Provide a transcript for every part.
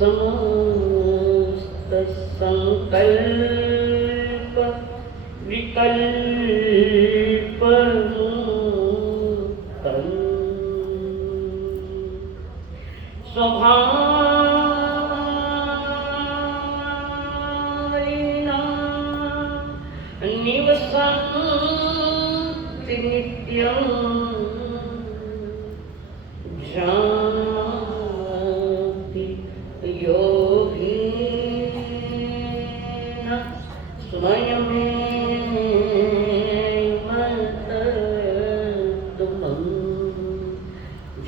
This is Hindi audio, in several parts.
समस्त संकल्प विकल्प नूतन स्वभावना निवसन्ति नित्यं जानति योगिन स्वयमेव तत्त्वं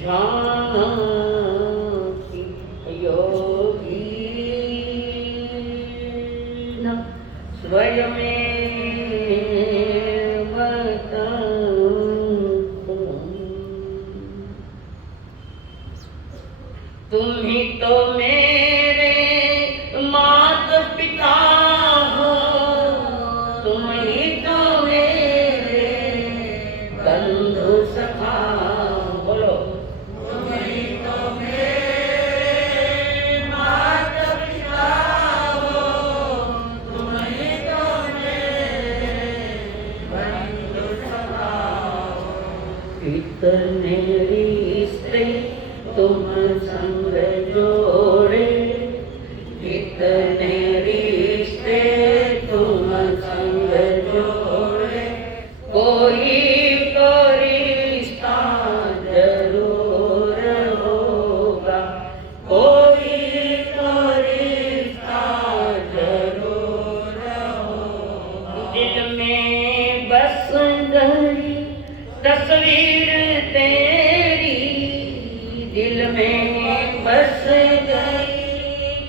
जानति योगिन स्वयमेव तत्त्वं। तुम ही तो मेरे माता पिता हो, तुम ही तो मेरे बंधु सखा। बोलो, तुम ही तो मेरे माता पिता हो, तुम ही तो मेरे बंधु सखा हो। इतने रिश्ते तुम संग जोड़े, कितने रिश्ते तुम संग जोड़े, कोई तो रिश्ता जरूर होगा, कोई तो रिश्ता जरूर होगा। दिल में बस गई तस्वीर तेरी, दिल में बस गई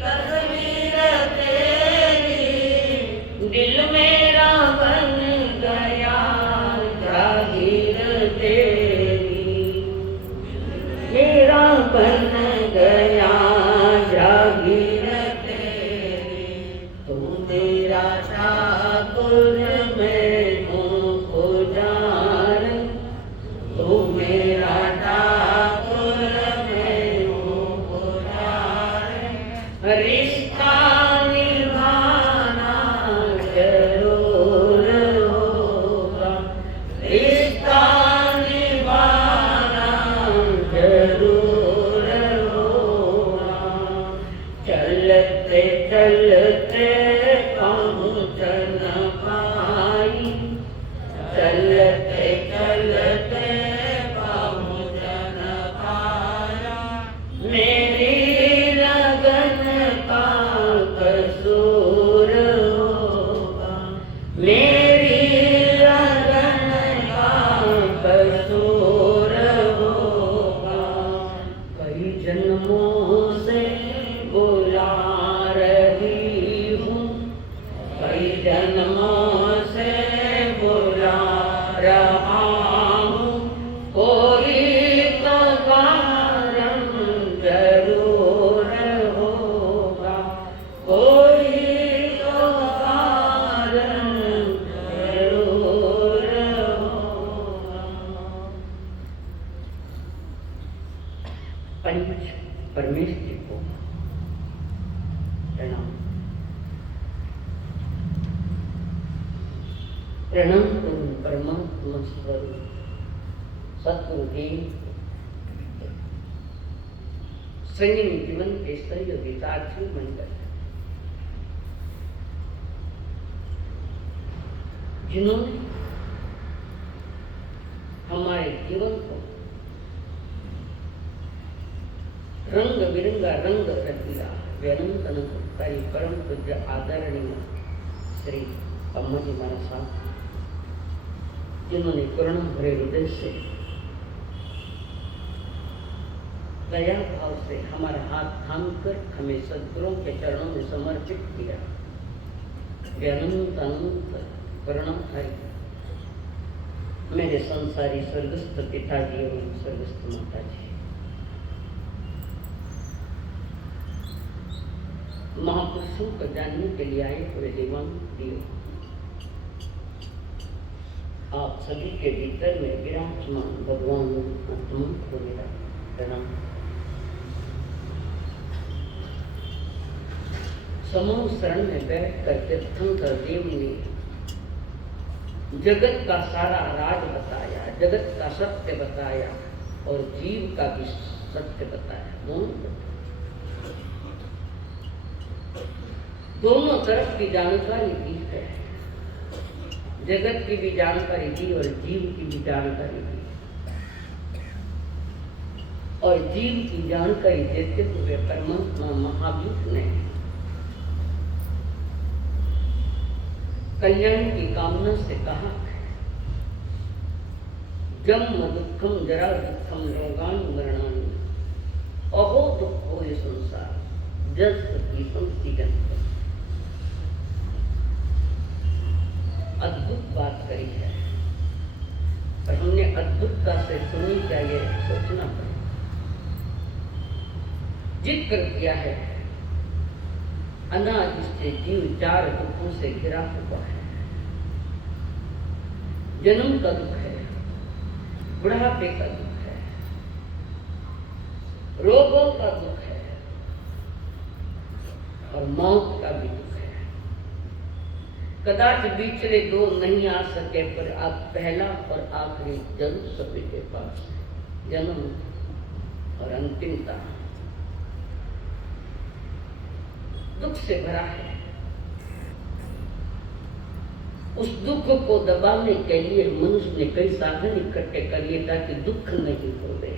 तस्वीर तेरी, दिल मेरा बन गया जागीर तेरी, मेरा बन गया जागीर तेरी। तू मेरा ठाकुर मैं हूँ पुजार, तू मेरा ठाकुर रिश्ता निभाना जरूर होगा, रिश्ता निभाना जरूर होगा। चलते चलते पहुँच न पाई, चलते चलते पहुँच न पाया, मेरी कसूर होगा, मेरी लगन का कसूर होगा। कई जन्मों से बुला रही हूँ, कई जन्मों से बुला रहा हूँ, कोई तो कारण जरूर होगा, कोई तो कारण जरूर होगा। पंच परमेश जी को प्रणाम। प्रणाम करूं परमात्मा स्वरूप सतगुरुदेव संयमी जीवन के सहयोगी साथी बनकर, जिन्होंने हमारे जीवन को रंग बिरंगा रंग रख दिया। व्यनंत अनंतकारी परम पूज्य आदरणीय श्री अम्मा जी हमारा साथ, जिन्होंने करुणा भरे हृदय से दया भाव से हमारा हाथ थामकर हमें सद्गुरुओं के चरणों में समर्पित किया। व्यनंत अनंत करुणाधारी मेरे संसारी स्वर्गस्थ पिताजी एवं स्वर्गस्थ माताजी, महापुरुषों को जानने के लिए आए हुए देवान दियो, आप सभी के भीतर में विराजमान भगवान आत्मा को मेरा प्रणाम। समूह शरण में बैठ कर तीर्थंकर देव ने जगत का सारा राज बताया, जगत का सत्य बताया और जीव का भी सत्य बताया। दोनों तरफ की जानकारी दी है, जगत की भी जानकारी दी और जीव की भी जानकारी दी। और जीव की जानकारी देते हुए परमात्मा महावीर ने कल्याण की कामना से कहा, जन्म दुखम जरा दुखम रोगान मरणानि अहो दुखो ये संसार जस की पंक्ति। अद्भुत बात करी है, पर हमने अद्भुतता से सुनी चाहिए, सोचना पड़े। जिक्र किया है अनादि से जीव 4 दुखों से घिरा हुआ है। जन्म का दुख है, बुढ़ापे का दुख है, रोगों का दुख है और मौत का भी दुख है। कदाच बीचले 2 नहीं आ सके, पर आप पहला और आखिरी जरूर सभी के पास है, जन्म और अंतिमता। दुख से भरा है। उस दुख को दबाने के लिए मनुष्य ने कई साधन इकट्ठे कर लिए ताकि दुख नहीं होवे।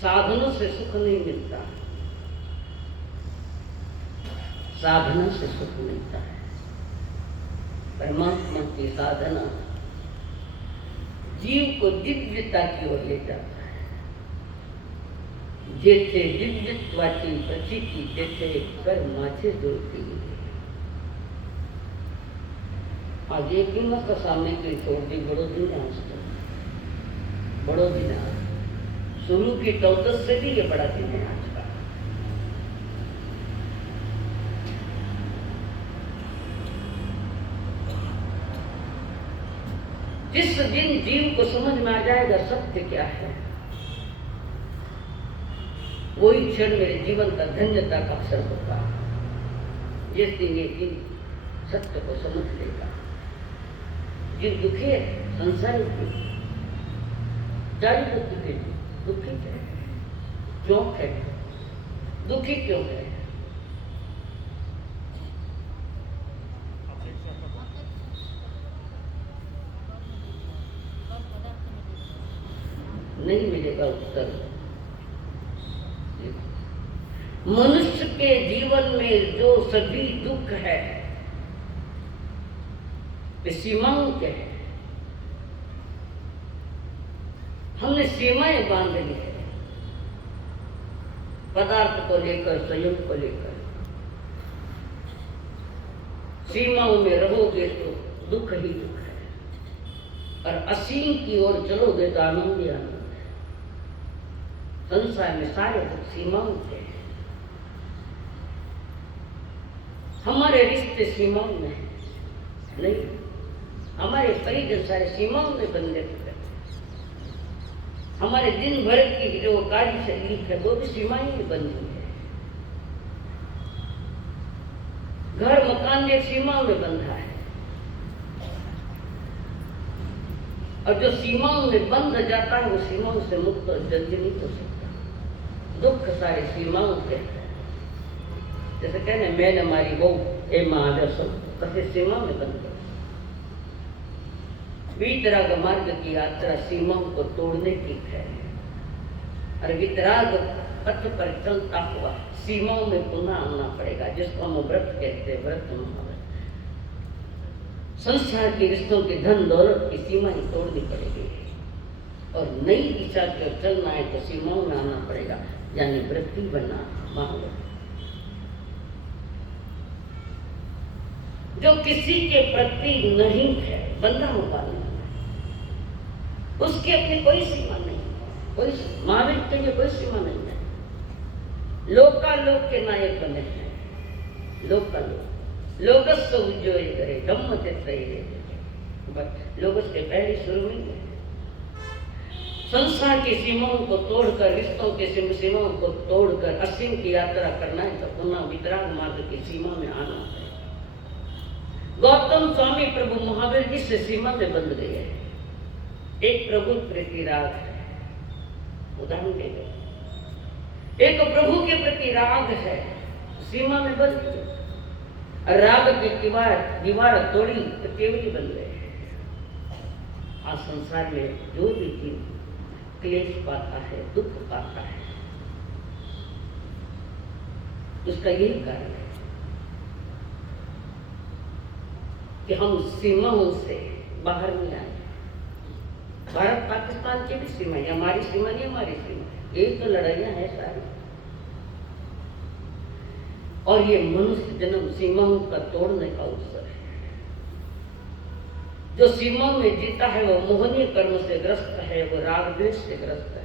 साधनों से सुख नहीं मिलता, साधना से सुख मिलता है। परमात्मा की साधना जीव को दिव्यता की ओर ले जाता है। जैसे दिव्यत्वाची प्रचिति जैसे कर माझे जोड़ती है। आज एक दिन का सामने के छोड़ दी बड़ो दिन आज तो बड़ो दिन शुरू की 14 से भी ये बड़ा दिन है आज का। जिस दिन जीव को समझ में आ जाएगा सत्य क्या है, वही क्षण मेरे जीवन का धन्यता का अवसर होगा। जिस दिन ये दिन सत्य को समझ लेगा। जिन दुखी है संसार दुखी, चाहे दुखी दुखी है, क्यों है दुखी, क्यों है? नहीं मिलेगा उत्तर। मनुष्य के जीवन में जो सभी दुख है वे सीमाओं के हैं। हमने सीमाएं बांध ली है, पदार्थ को लेकर, स्वयं को लेकर। सीमाओं में रहोगे तो दुख ही दुख है, और असीम की ओर चलोगे तो आनंद ही आनंद है। संसार में सारे दुख सीमाओं के हैं। हमारे रिश्ते सीमाओं में नहीं, हमारे परिजन सारे सीमाओं में बंधे हुए। हमारे दिन भर की जो कार्य शैली है वो भी सीमाएं में बंधी है। घर मकान भी सीमाओं में बंधा है, और जो सीमाओं में बंध जाता है वो सीमाओं से मुक्त और जल्दी नहीं हो सकता। दुख सारे सीमाओं के हैं। जैसे कहने मैंने हमारी वो ए महादेव सब कसे सीमा में बंद कर। वीतराग मार्ग की यात्रा सीमाओं को तोड़ने की है, और वीतराग पथ पर चलता हुआ सीमाओं में पुनः आना पड़ेगा, जिसको हम व्रत कहते हैं, व्रत महाव्रत। संसार के रिश्तों की धन दौलत की सीमा ही तोड़नी पड़ेगी, और नई दिशा की ओर चलना है तो सीमाओं में आना पड़ेगा, यानी वृत्ति बनना महाव्रत। जो किसी के प्रति नहीं है, बंधा हुआ नहीं, उसकी अपनी कोई सीमा नहीं, कोई महावीर के लिए कोई सीमा नहीं है। लोकालोक के नायक बने हैं, लोकालोक लोकस उज्जोय करे धम्म चित्र, बस लोकस के पहले शुरू नहीं है। संसार की सीमाओं को तोड़कर, रिश्तों की सीमाओं को तोड़कर असीम की यात्रा करना है तो पुनः वितराग मार्ग की सीमा में आना है। गौतम स्वामी प्रभु महावीर जी से सीमा में बंध गए। एक प्रभु प्रति राग है, उदाहरण दे गए, एक प्रभु के प्रति राग है, सीमा में बंध गए, राग की दीवार तोड़ी तो केवल बन गए। आज संसार में जो भी जीव क्लेश पाता है, दुख पाता है, उसका यही कारण है कि हम सीमाओं से बाहर नहीं आए। भारत पाकिस्तान की भी सीमा है, हमारी सीमा नहीं, हमारी सीमा, यही तो लड़ाइयां हैं सारी। और ये मनुष्य जन्म सीमाओं का तोड़ने का अवसर है। जो सीमाओं में जीता है वो मोहनीय कर्म से ग्रस्त है, वो राग द्वेष से ग्रस्त है।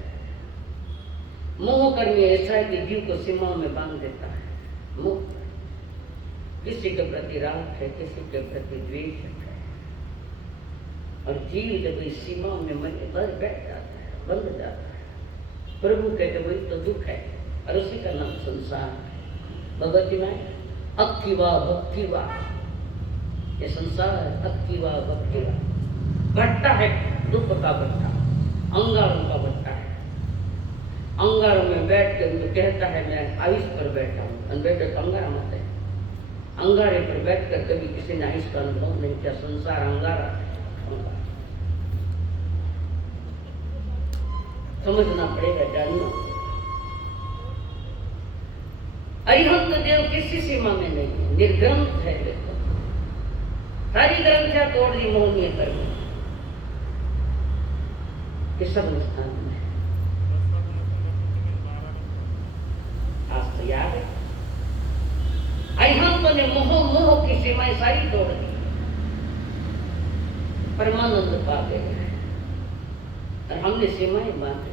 मोह कर्म ऐसा है कि जीव को सीमाओं में बांध देता है। मुक्त किसी के प्रति राग है, किसी के प्रति द्वेष है, और जीव जब इस सीमाओं में मन बैठ जाता है, बंध जाता है, प्रभु कहते वही तो दुख है, और उसी का नाम संसार है। भगवती में अक्कीवा भक्तिवा, ये संसार अक्कीवा भक्तिवा, भट्टा है, दुख का भट्टा, अंगारों का भट्टा है। अंगारों में बैठ कर जो कहता है मैं आयुष पर बैठा हूँ, बैठे तो अंगारा मत है। अंगारे पर बैठ कर कभी किसी ने आयुष का अनुभव नहीं किया। संसार अंगारा है, समझना पड़ेगा, जानना। अरिहंत देव किसी सीमा में नहीं है, निर्ग्रंथ है। देखो सारी ग्रंथियां तोड़ दी मोहनीय कर्म, ये सब स्थान में आज तो याद है। अरिहंत ने मोह की सीमाएं सारी तोड़ दी, परमानंद पा गए, और हमने सीमाएं बांधी।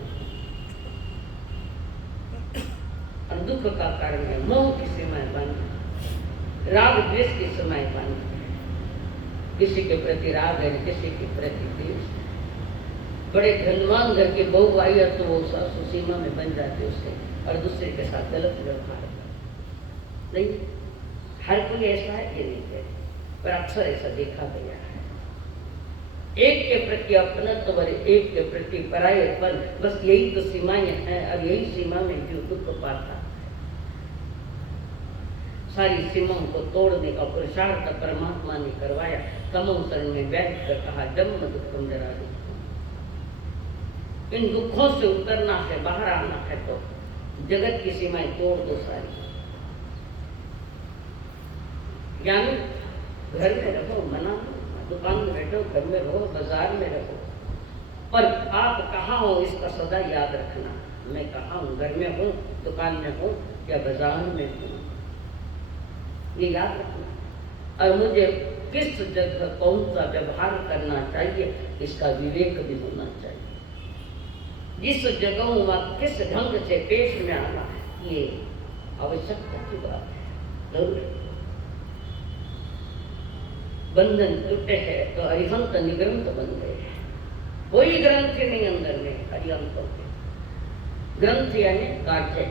और दुख का कारण है मोह की सीमाएं बांधी, राग द्वेष की सीमाएं बांधी। किसी के प्रति राग है, किसी के प्रति द्वेष। बड़े धनवान घर के बहू आई है तो वो सासू सीमा में बन जाते उससे, और दूसरे के साथ गलत व्यवहार नहीं। हर कोई ऐसा है ये नहीं है, पर अक्सर ऐसा देखा गया है। एक के प्रति अपनत्व और एक के प्रति परायपन, बस यही तो सीमाएं हैं, और यही सीमा में जो दुख पाता है। सारी सीमाओं को तोड़ने का पुरुषार्थ परमात्मा ने करवाया। तमो शरण में बैठ कर कहा जन्म दुखम जरा दुखम। इन दुखों से उतरना है, बाहर आना है तो जगत की सीमाएं तोड़ दो सारी। ज्ञानी घर में रहो, मना दुकान में बैठो, घर में रहो, बाजार में रहो, पर आप कहाँ हो इसका सदा याद रखना। मैं कहाँ हूँ, घर में हूँ, दुकान में हूँ या बाजार में हूँ, ये याद रखना। और मुझे किस जगह कौन सा व्यवहार करना चाहिए इसका विवेक भी होना चाहिए। जिस जगहों में किस ढंग से पेश में आना है ये आवश्यकता की बात है, जरूर। बंधन टूटे हैं तो अरिहंत निग्रंथ बन गए। कोई ग्रंथ नहीं अंदर में अरिहंतों के। ग्रंथ यानी गांठे,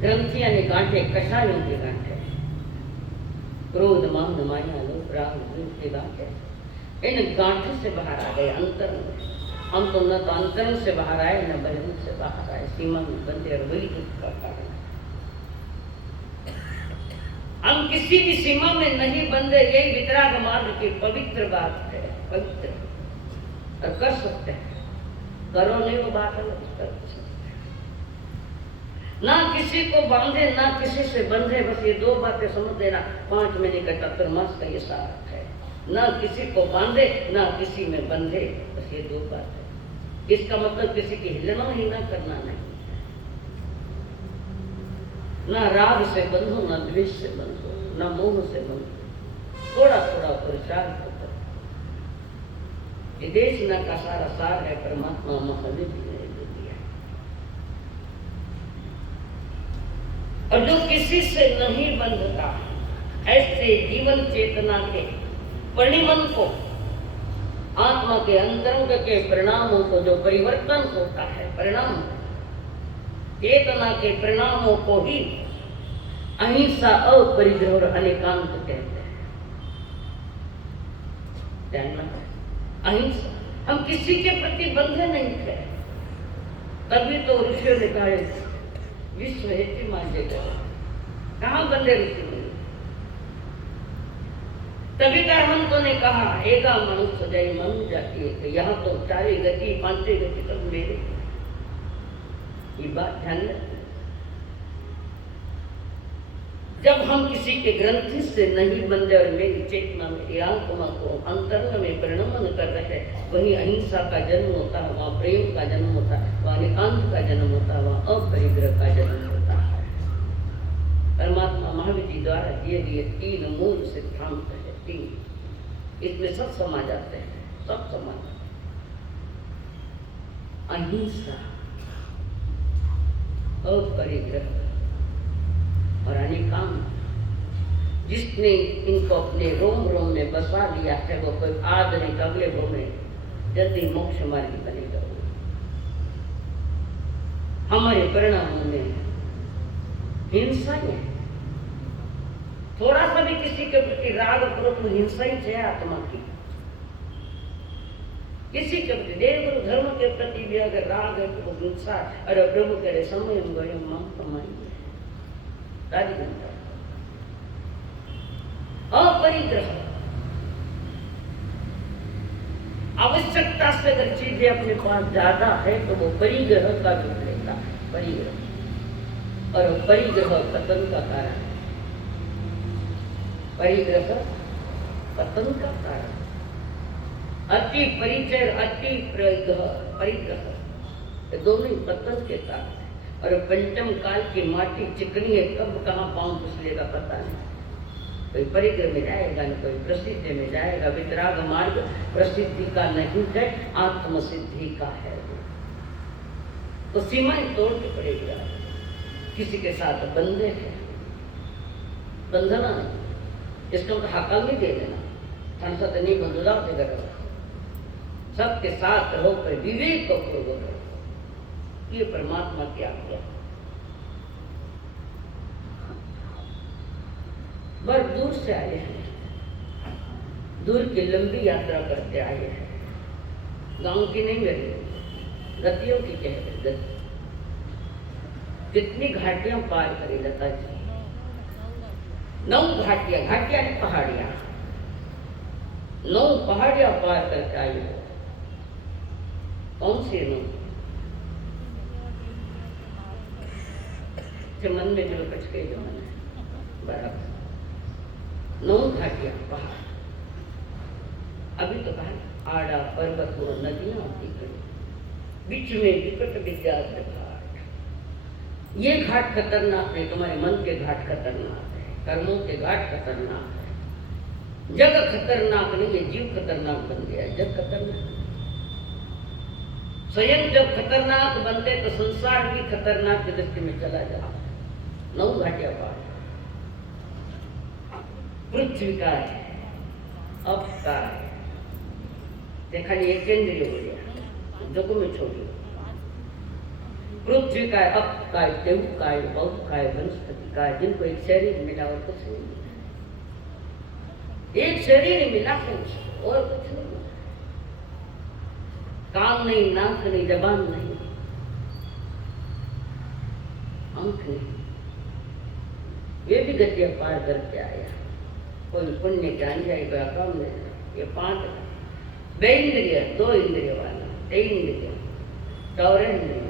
ग्रंथ यानी गांठे, कषायों के गांठे, क्रोध मान माया लोभ राग द्वेष के गांठे। इन गांठों से बाहर आ गए अंतर में। हम तो न तो अंतरंग से बाहर आए न बहिर्मुख से बाहर आए, सीमा में बंधे, और वही दुख का कारण है। हम किसी भी सीमा में नहीं बंधे, यही वितराग मार्ग की पवित्र बात है, पवित्र। और कर सकते हैं, करो नहीं वो बात अलग, कर सकते हैं। ना किसी को बांधे ना किसी से बंधे, बस ये दो बातें समझ लेना। 5 महीने का चतुर्मास का ये सार है। ना किसी को बांधे ना किसी में बंधे, बस ये दो बात है। इसका मतलब किसी की हिलना ही ना करना नहीं। ना राग से बंधो, ना द्वेष से बंधो, ना मोह से बंधो। थोड़ा थोड़ा पुरुषार्थ करो। ये देशना का सारा सार है, परमात्मा महादेव जी ने दिया। और जो किसी से नहीं बंधता, ऐसे जीवन चेतना के परिमन को आत्मा के अंतरंग के परिणामों को जो परिवर्तन होता है, परिणाम चेतना के परिणामों को ही अहिंसा, अपरिग्रह और अनेकांत कहते हैं। अहिंसा, हम किसी के प्रति बंधे नहीं थे, तभी तो ऋषियों ने कहा विश्व हेतु मान्य कर, कहाँ बंधे ऋषि मुनि। तभी हमको ने कहा एका मनुष्य जय मन जाती है, यहाँ तो चारे गति पांचवी गति तक मेरे, ये बात ध्यान रखना। जब हम किसी के ग्रंथि से नहीं बंधे और मेरी चेतना में आत्मा को अंतरंग में परिणमन कर रहे, वहीं अहिंसा का जन्म होता है, वहाँ प्रेम का जन्म होता है, वहाँ एकांत का जन्म होता है, वहाँ अपरिग्रह का जन्म होता है। परमात्मा महावीर जी द्वारा दिए गए 3 मूल सिद्धांत है, 3, इसमें सब समा जाते हैं, सब समा जाते हैं। अहिंसा, अपरिग्रह और अनेकांत। जिसने इनको अपने रोम रोम में बसा लिया है, वो कोई आज नहीं अगले भव में जल्दी मोक्ष मार्गी बनेगा। हमारे परिणामों में हिंसा है, थोड़ा सा भी किसी के प्रति राग करो तो हिंसा ही है आत्मा की। किसी के प्रति देव गुरु धर्म के प्रति भी अगर राग है तो हिंसा। अरे प्रभु करे समय मम कमाइए, अपरिग्रह, आवश्यकता से अगर चीजें अपने पास ज्यादा है तो वो परिग्रह का रूप लेता है, परिग्रह। और परिग्रह पतन का कारण है, परिग्रह पतन का कारण। अति परिचय, अति परिग्रह, दोनों ही पतन के कारण है। और पंचम काल की माटी चिकनी है, कब कहाँ पांव फिसलेगा पता नहीं। कोई परिग्रह में जाएगा न कोई प्रसिद्धि में जाएगा। वितराग मार्ग प्रसिद्धि का नहीं है, आत्मसिद्धि का है। तो सीमाएं तोड़ के पड़ेगा। किसी के साथ बंधे हैं, बंधना नहीं, इसका तो हकल नहीं दे देना, थनसा तो नहीं बंधुदा देगा। सबके साथ रहो, पर विवेक को पूर्वक रहो। ये परमात्मा की आज्ञा। बड़ दूर से आए हैं, दूर की लंबी यात्रा करते आए हैं। गांव की नहीं मेरी, गतियों की कह रहे गति। कितनी घाटियां पार करी लता जी, 9 घाटियां, घाटियां नहीं पहाड़ियां, 9 पहाड़ियां पार करके आई हो। कौन सी 9? मन में जो कच के जो मन है बराबर 9 घाटियां पहाड़। अभी तो कहा आड़ा पर्वत और नदियां होती खड़ी, बीच में विकट विद्याधर घाट। ये घाट खतरनाक है, तुम्हारे मन के घाट खतरनाक है, कर्मों के घाट खतरनाक है। जग खतरनाक नहीं है, जीव खतरनाक बन गया। जग खतरनाक, स्वयं जब खतरनाक बनते तो संसार भी खतरनाक की दृष्टि में चला जाता। 9 घाटियां पार। पृथ्वी का है, अप का है, देखा नहीं एक इंद्रिय हो गया, जगह में छोड़िए। पृथ्वी का है, अप का है, देव का है, बहुत का है, वनस्पति का है, जिनको एक शरीर मिला और कुछ नहीं मिला। एक शरीर मिला है और कुछ नहीं मिला। कान नहीं, नाक नहीं, जबान नहीं, अंक नहीं। ये भी गतियां पार करके आया। कोई पुण्य ज्ञान जाएगा कम नहीं। ये 5 इंद्रिय, 2 इंद्रिय वाला, 3 इंद्रिय, 4 इंद्रिय,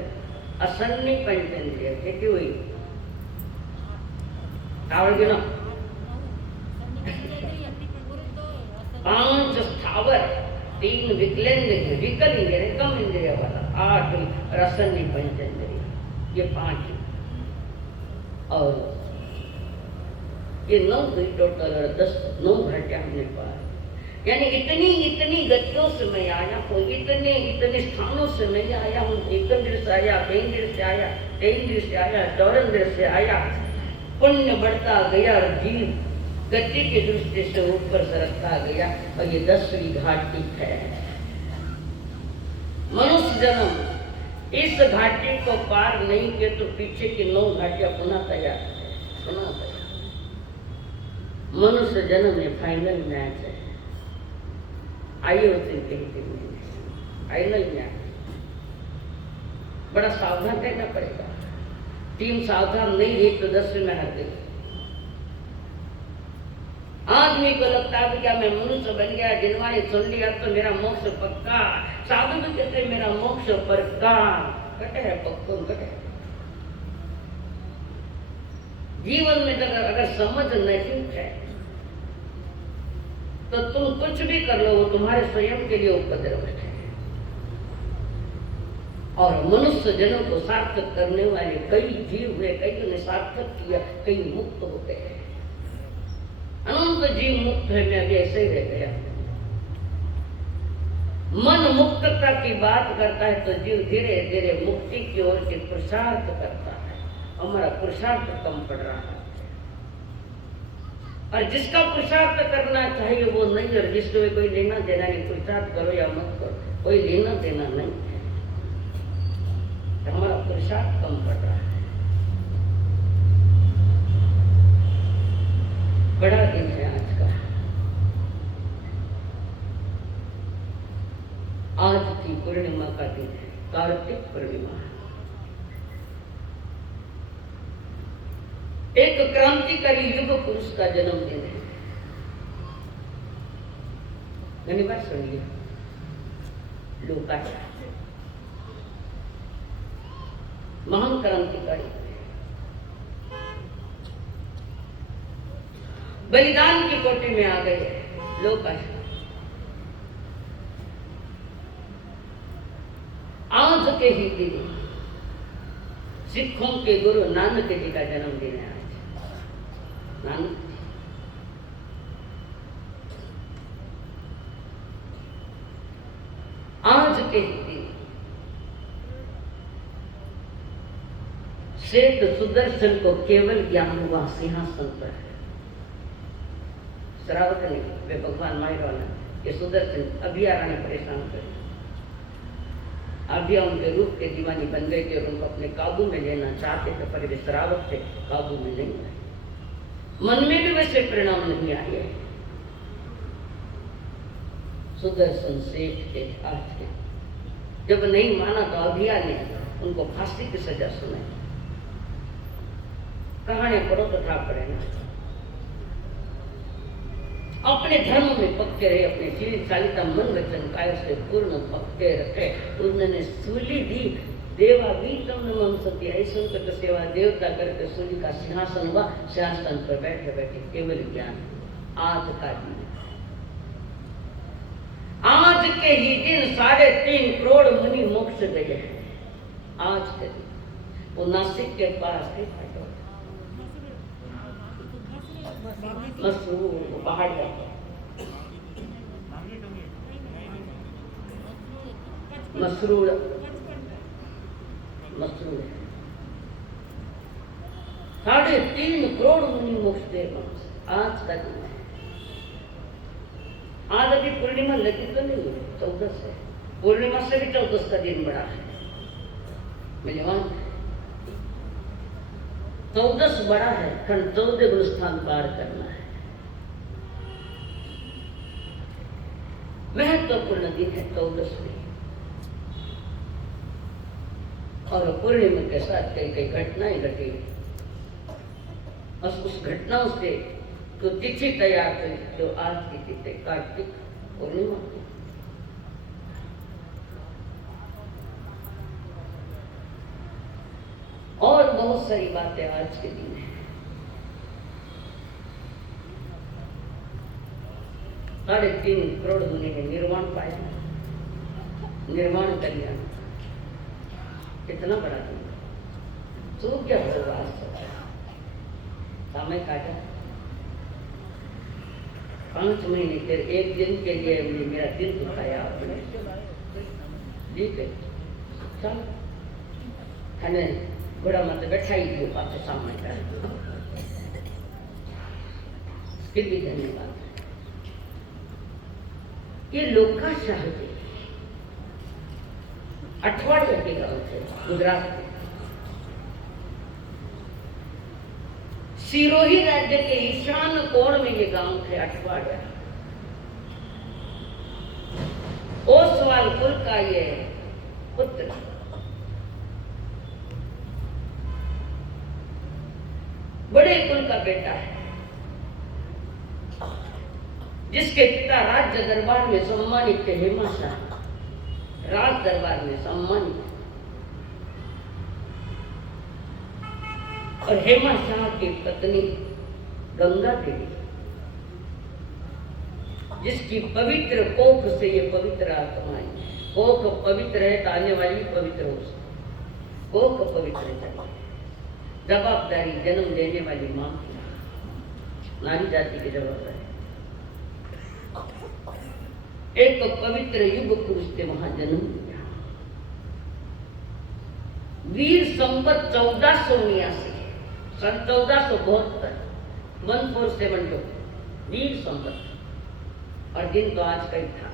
असन्नी पंचेंद्रिय, कितनी हुई? आवड़ ना 5 स्थावर, 3 विकलेंद्रिय, विकल इंद्रिय, कम इंद्रिय वाला, 8 रसन्नी पंचेंद्रिय, ये 5। और ये 9 हुई टोटल, और 9 घाटियां हमने पार। यानी इतनी गतियों से मैं आया हूँ, इतने स्थानों से मैं आया हूँ। एक इंद्र से आया, 2 इंद्र से आया, 3 इंद्र से आया, 4 इंद्र से आया। पुण्य बढ़ता गया और जीव गति की दृष्टि से ऊपर सरकता गया। और ये 10वीं घाटी है, जन्म इस घाटी को पार नहीं किए तो पीछे की 9 घाटियां पुनः तैयार है, पुनः तैयार। मनुष्य जन्म में फाइनल मैच है, आइए उसे कहते हैं फाइनल मैच। बड़ा सावधान रहना पड़ेगा। टीम सावधान नहीं रही तो 10वीं में हार गई। आदमी को लगता है क्या मैं मनुष्य बन गया, जिनवाणी सुन लिया तो मेरा मोक्ष पक्का। साधु भी कहते मेरा मोक्ष पक्का, कटे है पक्को कटे। जीवन में अगर समझ नहीं है तो तुम कुछ भी कर लो, वो तुम्हारे स्वयं के लिए उपद्रव है। और मनुष्य जन्म को सार्थक करने वाले कई जीव हुए, कई ने सार्थक किया, कई मुक्त होते हैं। अनंत जीव मुक्त है, मैं अभी ऐसे ही रह गया। मन मुक्तता की बात करता है तो जीव धीरे धीरे मुक्ति की ओर के पुरुषार्थ करता है। हमारा पुरुषार्थ कम पड़ रहा है, और जिसका पुरुषार्थ करना चाहिए वो नहीं, और जिसको भी कोई लेना देना नहीं, पुरुषार्थ करो या मत करो, कोई लेना देना नहीं है। हमारा पुरुषार्थ कम पड़ रहा है। बड़ा दिन है आज का। आज की पूर्णिमा का दिन है, कार्तिक पूर्णिमा। एक क्रांतिकारी युग पुरुष का जन्मदिन है। धन्यवाद। सुनिए, लोकाचार महान क्रांतिकारी बलिदान की कोटि में आ गए। लोकाचार आज के ही दिन सिखों के गुरु नानक जी का जन्मदिन है। नानक आज के दिन सेठ सुदर्शन को केवल ज्ञान हुआ सिंहासन पर है। श्रावक ने वे भगवान मायरवाला ये सुदर्शन अभी रानी परेशान करे, अभी उनके रूप के दीवानी बन गए थे और उनको अपने काबू में लेना चाहते थे, पर वे श्रावक थे, काबू में नहीं आए। मन में भी वैसे परिणाम नहीं आए। सुदर्शन सेठ के आज के जब नहीं माना तो अभिया ने उनको फांसी की सजा सुनाई। कहानी पढ़ो तो था पड़े ना। अपने धर्म में पक्के रहे, अपने जीवन चालिता मन वचन काय से पूर्ण पक्के रखे। उन्होंने सूली दी, देवा भी तुम नमन सती ऐसा तो सेवा देवता करके सूली का सिंहासन हुआ। सिंहासन पर बैठे बैठे केवल ज्ञान। आज का दिन, आज के ही दिन 3.5 करोड़ मुनि मोक्ष गए हैं। आज के दिन वो नासिक के पास थे, मसरूर पहाड़ जाता, मसरूर 3.5 करोड़ मुनि मोक्ष दे। आज का दिन है। आज अभी पूर्णिमा लगी तो नहीं है, 14 है। पूर्णिमा से भी 14 का दिन बड़ा है। मिलवान 14 बड़ा है, खंड 14 गुण स्थान पार करना है। महत्वपूर्ण दिन है 14 में। और पूर्णिमा के साथ कई कई घटनाएं घटी और उस घटनाओं से तो तिथि तैयार करी जो आज की तिथि कार्तिक पूर्णिमा। और बहुत सारी बातें आज के दिन है। 3.5 करोड़ मुनि ने निर्वाण पाया, निर्वाण कल्याण। कितना बड़ा दिन। तो क्या होगा आज समय काटा 5 महीने फिर 1 दिन के लिए मेरा दिल दुखाया आपने। ठीक है, चल खाने घोड़ा मत बैठा ही दियो पास सामने का। फिर भी धन्यवाद। ये लोकाचार अठवाड़िया के गांव थे गुजरात में। सिरोही राज्य के ईशान कोण में ये गांव थे अठवाड़िया। ओसवाल कुल का ये पुत्र बड़े कुल का बेटा है, जिसके पिता राज्य दरबार में सम्मानित थे, हेमा शाह राज दरबार में सम्मानित। और हेमा शाह की पत्नी गंगा देवी, जिसकी पवित्र कोख से ये पवित्र आत्माएं, कोख पवित्र है तो आने वाली पवित्र हो सकती। कोख पवित्र चाहिए, जवाबदारी जन्म देने वाली मां की, नारी जाति की जवाबदारी। एक तो पवित्र युग पुरुष के वहां जन्म लिया। वीर संवत 1479 सन 1472 1472 वीर संवत। और दिन तो आज का ही था।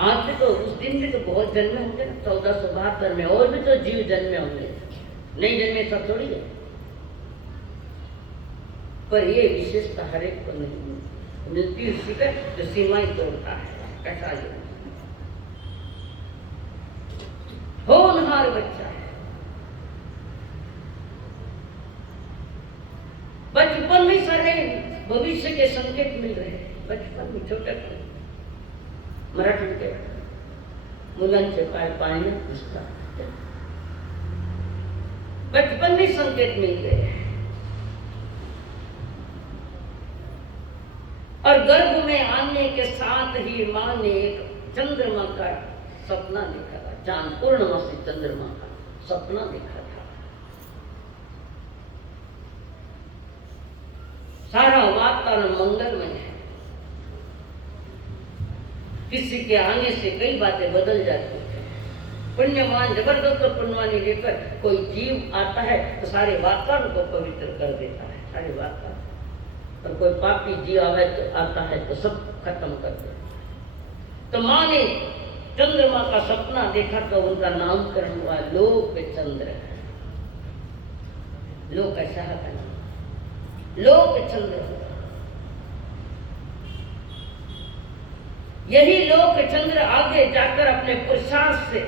आज तो उस दिन भी तो बहुत जन्मे होंगे ना 1472 में, और भी तो जीव जन्मे होंगे, नहीं जन्मे सब थोड़ी है। पर ये विशेषता हर एक को नहीं मिलती, उसी का जो सीमाएं तोड़ता है। कैसा ये होनहार बच्चा है, बचपन में सारे भविष्य के संकेत मिल रहे हैं। बचपन में छोटे मराठी के मुलांचे पाय पाळणे पुस्तक, बचपन में संकेत मिल गए हैं। और गर्भ में आने के साथ ही मां ने एक चंद्रमा का सपना देखा था, चांद पूर्णमासी चंद्रमा का सपना देखा था। सारा वातावरण मंगलमय है। किसी के आने से कई बातें बदल जाती है। पुण्यवान जबरदस्त पुण्यवानी लेकर कोई जीव आता है तो सारे वातावरण को पवित्र कर देता है, सारे वातावरण। और कोई पापी जीव आवे तो आता है तो सब खत्म कर देता। तो मां ने चंद्रमा का सपना देखा तो उनका नामकरण हुआ लोक चंद्र। लोक शाह का नाम लोक चंद्र। यही लोक चंद्र आगे जाकर अपने पुरुषार्थ से,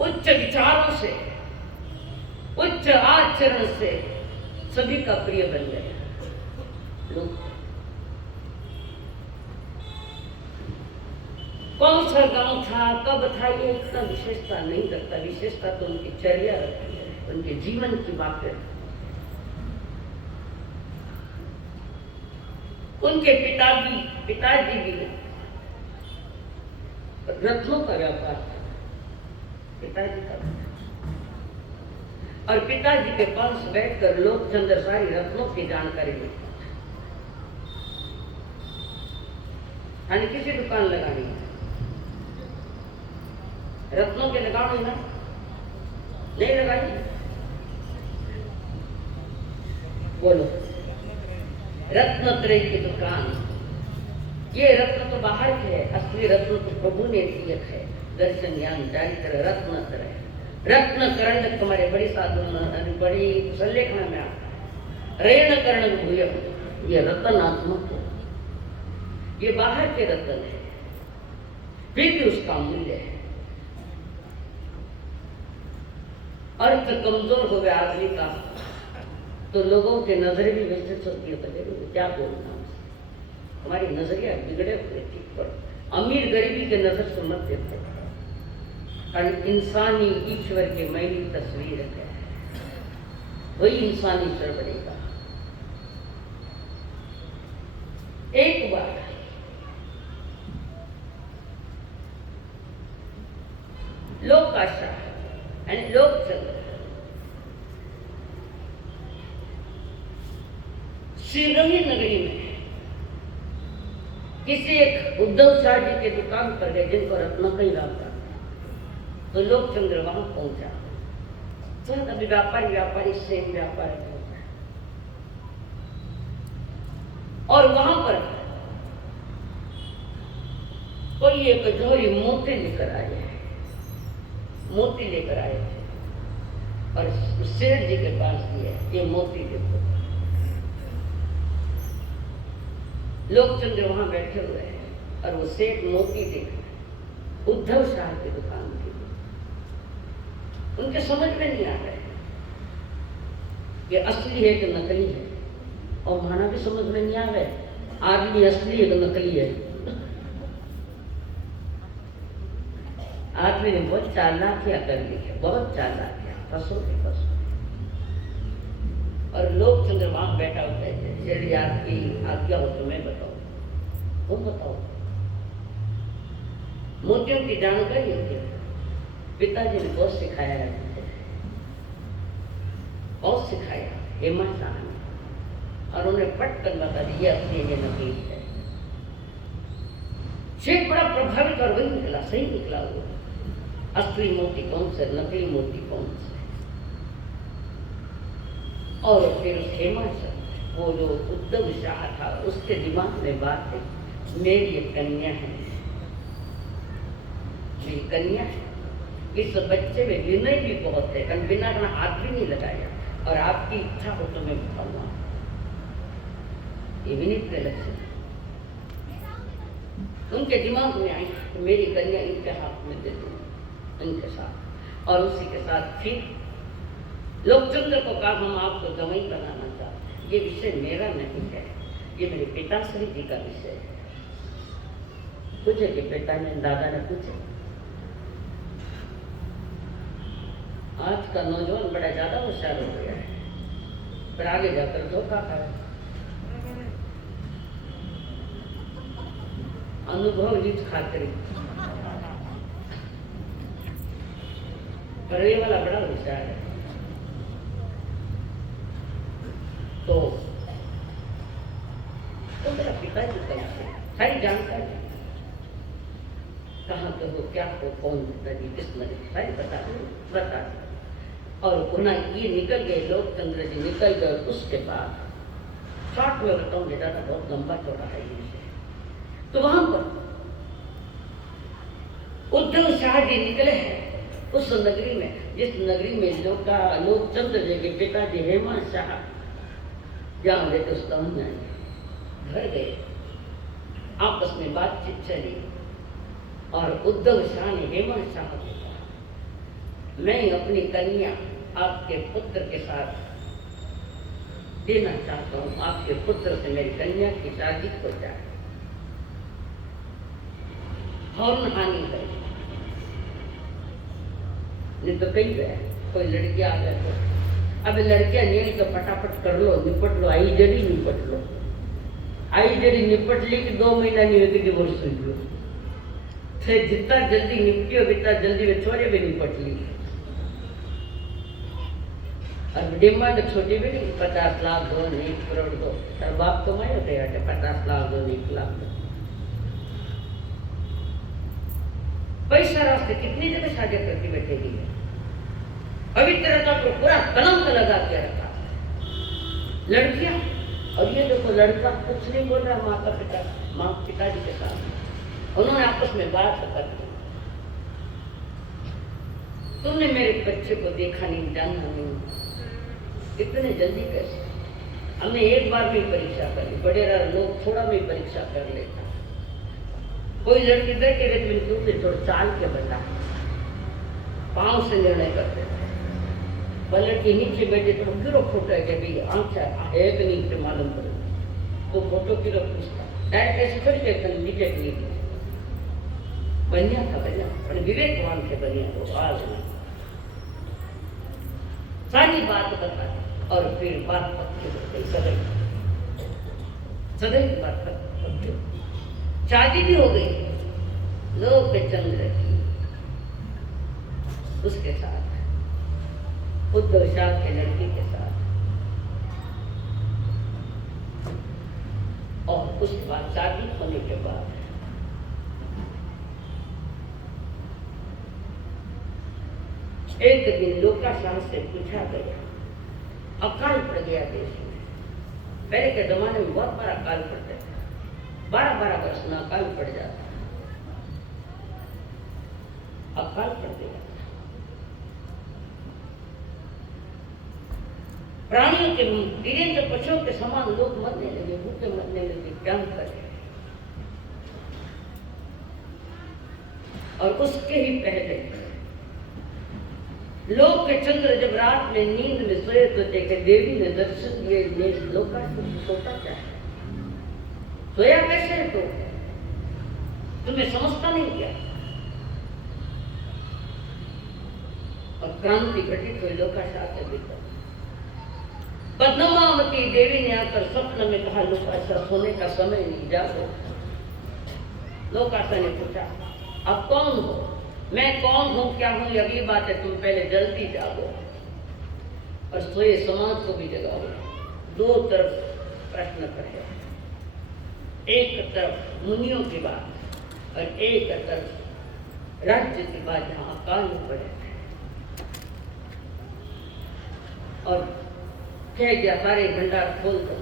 उच्च विचारों से, उच्च आचरण से सभी का प्रिय बन गया। लोग कौन सा गांव था, कब था, ये इतना विशेषता नहीं रखता। विशेषता तो उनकी चर्या रखती है, उनके जीवन की बातें। उनके पिताजी भी रत्नों का व्यापार था, पिताजी का। और पिताजी के पास बैठकर लोकचंद्र सारी रत्नों की जानकारी लेते। यानी किसी दुकान लगानी है, रत्नों के लगाओ ना, नहीं लगाई, बोलो। रत्नत्रय की दुकान, ये रत्न तो बाहर के है, असली रत्न तो प्रभु ने दिए है। दर्शन ज्ञान जारी कर रत्नत्रय। रत्न करण तुम्हारे बड़ी साधु बड़ी संलेखना में आता है। ऋण करण भूयम, ये रत्नात्मक है, ये बाहर के रत्न है, फिर भी उसका मूल्य है। अर्थ कमजोर हो गया आदमी का तो लोगों की नजरें भी विस्तृत होती है। बच्चे क्या बोलना, हमारी नजरिया बिगड़े हुए थी। पर अमीर गरीबी के नजर से मत देखो, और इंसानी ईश्वर की मैली तस्वीर है, वही इंसान ईश्वर बनेगा। एक बार लोक आशा यानी लोकचंद्र सिरोही नगरी में किसी एक उद्धव शाह जी के दुकान पर गए, जिनको रत्न का ही व्यापार, तो लोकचंद्र वहां पहुंचा। चल अभी व्यापारी सेम व्यापारी होता है। और वहां पर कोई एक जोड़ी मोती लेकर आए, मोती लेकर आए थे और सेठ जी के पास दिए, ये मोती देखो। लोकचंद्र वहां बैठे हुए हैं और वो सेठ मोती देख रहे हैं उद्धव शाह की दुकान के लिए। उनके समझ में नहीं आ रहा है कि असली है कि नकली है, और माना भी समझ में नहीं आ रहा है आदमी असली है कि नकली है। आदमी ने बहुत चालाकियां कर ली है, बहुत चालाकियां, फंसो के फंसो। और लोकचंद्र वहां बैठा होता है, यदि आपकी आज्ञा हो तो मैं बताऊं। वो बताओ, मोतियों की जानकारी होती है। पिताजी ने बहुत सिखाया है, बहुत सिखाया हेमा शाह ने, और उन्हें पट कर बता दिया अपनी ये नकली है। शेख बड़ा प्रभावित और वही निकला, सही निकला वो। असली मोती कौन से, नकली मोती कौन से। और फिर उस हेमा शाह, वो जो उद्धव शाह था, उसके दिमाग में बात है, मेरी ये कन्या है, मेरी कन्या है। इस बच्चे में विनय भी बहुत है, बिना हाथ भी नहीं लगाया, और आपकी इच्छा हो तो मैं बताऊंगा। ये विनीत के लक्षण उनके दिमाग में आई, तो मेरी कन्या इनके हाथ में दे दूँ, इनके साथ। और उसी के साथ फिर लोकचंद्र को कहा, हम आपको जमाई बनाना चाहते हैं। ये विषय मेरा नहीं है, ये मेरे पिताश्री जी का विषय है। पूछे कि पिता ने, दादा ने पूछे। आज का नौजवान बड़ा ज्यादा होशियार हो गया है, पर आगे जाकर धोखा खाए। अनुभव लीज खातिर, पर ये वाला बड़ा होशियार है। तो मेरा पिताजी का सारी जानकारी, कहाँ पे हो, क्या हो, कौन नदी, किस नदी, सारी बता। और पुनः ये निकल गए, लोकचंद्र जी निकल गए। उसके बाद शॉर्ट में बताऊंगे, ज्यादा बहुत लंबा चौड़ा है ये। तो वहां पर उद्धव शाह जी निकले हैं उस नगरी में, जिस नगरी में लोकचंद्र जी के पिताजी हेमा शाह जहाँ रहते उस गाँव में आए, घर गए, आपस में बातचीत चली। और उद्धव शाह ने हेमा शाह को कहा, मैं अपनी कन्या आपके पुत्र के साथ देना चाहता हूँ, आपके पुत्र से मेरी कन्या की शादी हो जाए, हौन हानि है। नहीं तो कहीं गया कोई लड़की आ गया तो अब लड़कियां नहीं तो फटाफट कर लो, निपट लो, आई जड़ी निपट लो, आई जड़ी निपट ली कि 2 महीना नहीं होगी डिवोर्स हुई लो। फिर जितना जल्दी निपटी हो जितना जल्दी वे छोरे भी निपट ली। और डिमांड छोटी भी नहीं, 50 लाख दो, 1 करोड़ दो। सर बाप तो मैं होते हैं 50 लाख दो, 1 लाख दो। पैसा रास्ते कितनी जगह शादी करती बैठेगी, पवित्रता को पूरा कलंक लगा के रखा लड़कियां। और ये देखो लड़का कुछ नहीं बोल रहा, माँ पिताजी के साथ उन्होंने आपस में बात कर दी, तुमने मेरे बच्चे को देखा नहीं, जानना नहीं, इतने जल्दी कैसे। हमने एक बार भी परीक्षा कर ली, बड़े लोग थोड़ा भी परीक्षा कर लेता। कोई लड़की देखे दूसरे थोड़ा चाल के बता, पाँव से निर्णय करते थे। लड़की नीचे बैठे तो गिरो फोटो है कि भाई आंख है कि नहीं से मालूम करो, वो फोटो गिरो पूछता डायरेक्ट ऐसे थोड़ी कहते नीचे नहीं बनिया था, बनिया पर विवेकवान थे, बनिया तो आज सारी बात बता। और फिर बात पक्की हो गई, सदैव की बात पक्की हो, शादी भी हो गई लोकचंद्र की उसके साथ, उद्धव शाह के लड़की के साथ। और उसके बाद शादी होने के बाद एक दिन लोकाशाह से पूछा गया, अकाल पड़ गया देश में। पहले के जमाने में बहुत बड़ा अकाल पड़ता था, 12-12 वर्ष में अकाल पड़ जाता। अकाल पड़ गया। प्राणियों के वीरेंद्र पशुओं के समान लोग मरने लगे, भूखे मरने लगे, क्या करें। और उसके ही पहले लोक के चंद्र जब रात में नींद में सोए तो देखे देवी ने दर्शन दिए, ये लोकासुर सोता क्या है, सोया कैसे है, तो तुम्हें समझता नहीं क्या। और क्रांति घटित हुई लोकाशाह के भीतर। पद्मावती देवी ने आकर स्वप्न में कहा, लोकाशाह सोने का समय नहीं, जागो। लोकाशाह ने पूछा, अब कौन हो? मैं कौन हूं, क्या हूं, अगली बात है, तुम पहले जल्दी जागो और सोए समाज को भी जगाओ। दो तरफ प्रश्न खड़े, एक तरफ मुनियों की बात और एक तरफ राज्य की बात, जहां अकाल पड़े। और कह दिया, सारे भंडार खोल दो।